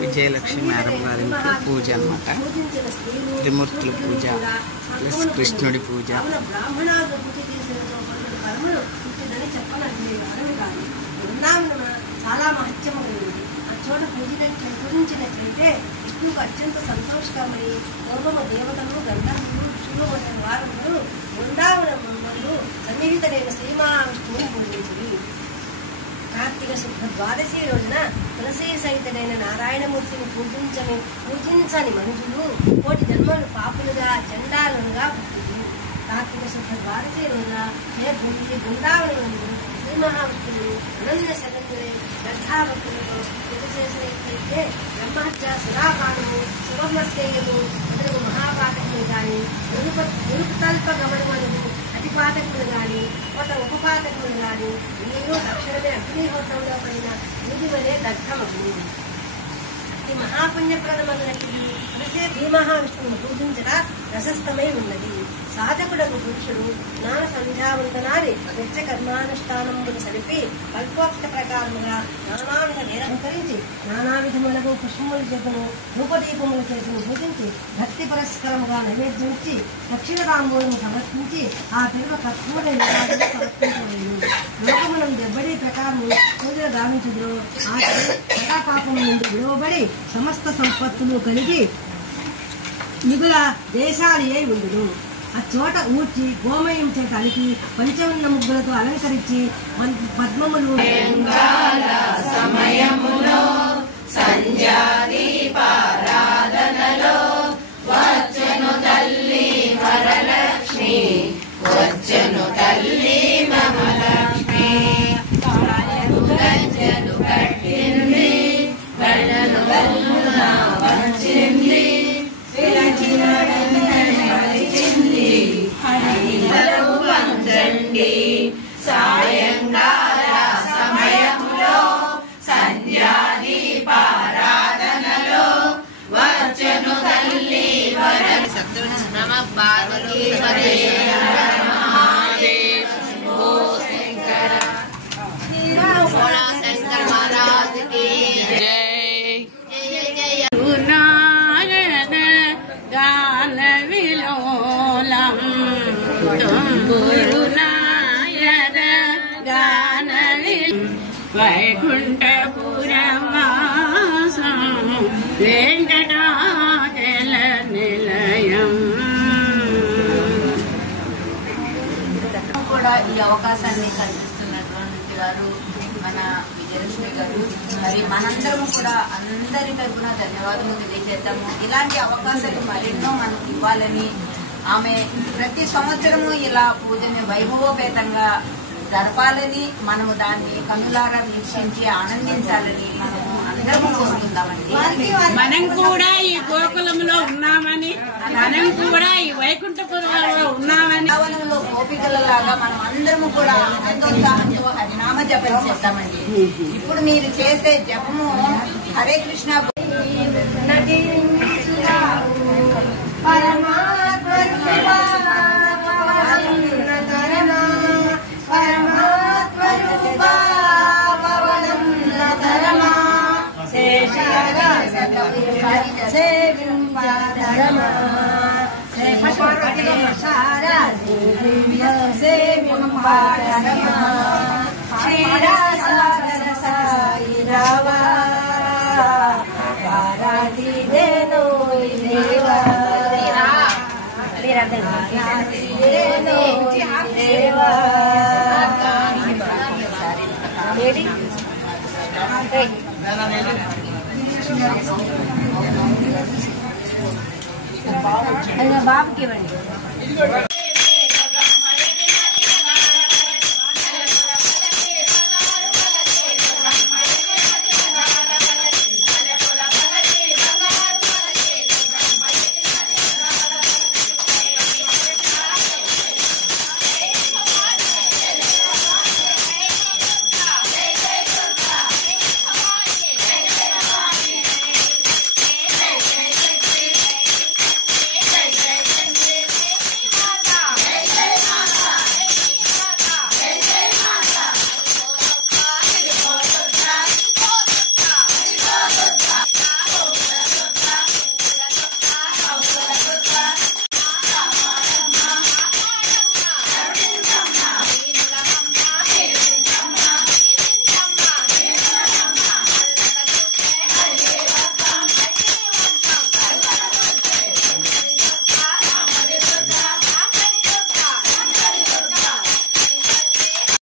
Vijayalakshmi madam గారి పూజ అన్నమాట. త్రిమూర్తుల పూజ ప్లస్ కృష్ణుడి పూజ. చాలా మహత్యమైనది. ఆ చోట పూజించినట్లయితే విష్ణువుకు అత్యంత సంతోషకరమని పూర్వము దేవతలు గంధర్వులు ఋషులు వంటి వారు బృందావనమునందు సన్నిహితుడైన శ్రీ మహావిష్ణువుని పూజించింది. కార్తీక శుద్ధ ద్వాదశి రోజున తులసీ సహితుడైన నారాయణమూర్తిని పూజించని మనుషులు కోటి జన్మలు పాపులుగా చండాలుగా పుట్టింది. కార్తీక శుద్ధ ద్వాదశి రోజున బృందావనమునందు శ్రీ మహావిష్ణువు అనంత శరణులే శ్రద్ధాభక్తులతో పూజ చేసినట్లయితే బ్రహ్మహత్య సురాపానము సువర్ణశ్రేయము మొదలగు మహాపాతకులు కానీ నిరుపతల్ప గమనములు అతిపాతకులు కానీ ఒక ఉపపాతకులు కానీ వీరు తక్షణమే అగ్నిహోత్రంలో పడిన నీటి వలె దగ్ధమగును. అతి మహాపుణ్యప్రదమైనది శ్రీ మహావిష్ణువును పూజించక ప్రశస్తమై ఉన్నది. సాధకుడకు పురుషుడు స్నాన సంధ్యావందనాన్ని నిత్య కర్మానుష్ఠానములు సరిపి కల్పోక్త ప్రకారముగా నానావిధ నిరంకరించి నానావిధములకు పుష్పముల చేతును రూపదీపముల చేతును పూజించి భక్తి పురస్కరముగా నైవేద్యించి దక్షిణ తాంబూలము సమర్పించి ఆ పిలువ కర్పూర సమర్పించలేదు. లోకమునం దెబ్బడి ప్రకారము పూజలు గావించుదురు ఆ సదాపాపము నుండి విడవబడి సమస్త సంపత్తులు కలిగి మిగుల దేశాలు అయి ఉండును. ఆ చోట ఊడ్చి గోమయం చేత అలికి పంచవర్ణ ముగ్గులతో అలంకరించి పద్మములు సమయములో సంధ్యాదీపారాధనలో వచ్చెను తల్లి వరలక్ష్మి, వచ్చెను తల్లి మహాలక్ష్మి. గజ్జలు కట్టింది, కళ్ళను కల్లున వచ్చింది, సాయంకాల సమయములో సంధ్యాదీపారాధనలో వచ్చెను తల్లి శంకర మహారాజ్ కి జై. నారాయణ గాన విలోలం తుంబురునాయన గాన వైకుంఠపురవాసం వెంకటాచల నిలయం. కూడా ఈ అవకాశాన్ని కల్పిస్తున్నటువంటి వారు మన విజయలక్ష్మి గారు. మరి మనందరము కూడా అందరి తరఫున ధన్యవాదాలు తెలియజేద్దాము. ఇలాంటి అవకాశాలు మరెన్నో మనకు ఇవ్వాలని, ఆమె ప్రతి సంవత్సరము ఇలా పూజని వైభవోపేతంగా జరపాలని, మనము దాన్ని కన్నులారా వీక్షించి ఆనందించాలని మనము అందరము కోరుకుందామండి. మనం కూడా ఈ గోకులంలో ఉన్నామని, మనం కూడా ఈ వైకుంఠపురంలో ఉన్నామని, వనంలో గోపికలలాగా మనం అందరము కూడా ఆనందోత్సాహంతో హరినామ జపం చేద్దామండి. ఇప్పుడు మీరు చేసే జపము హరే కృష్ణ బాబుకి ఇవ్వండి.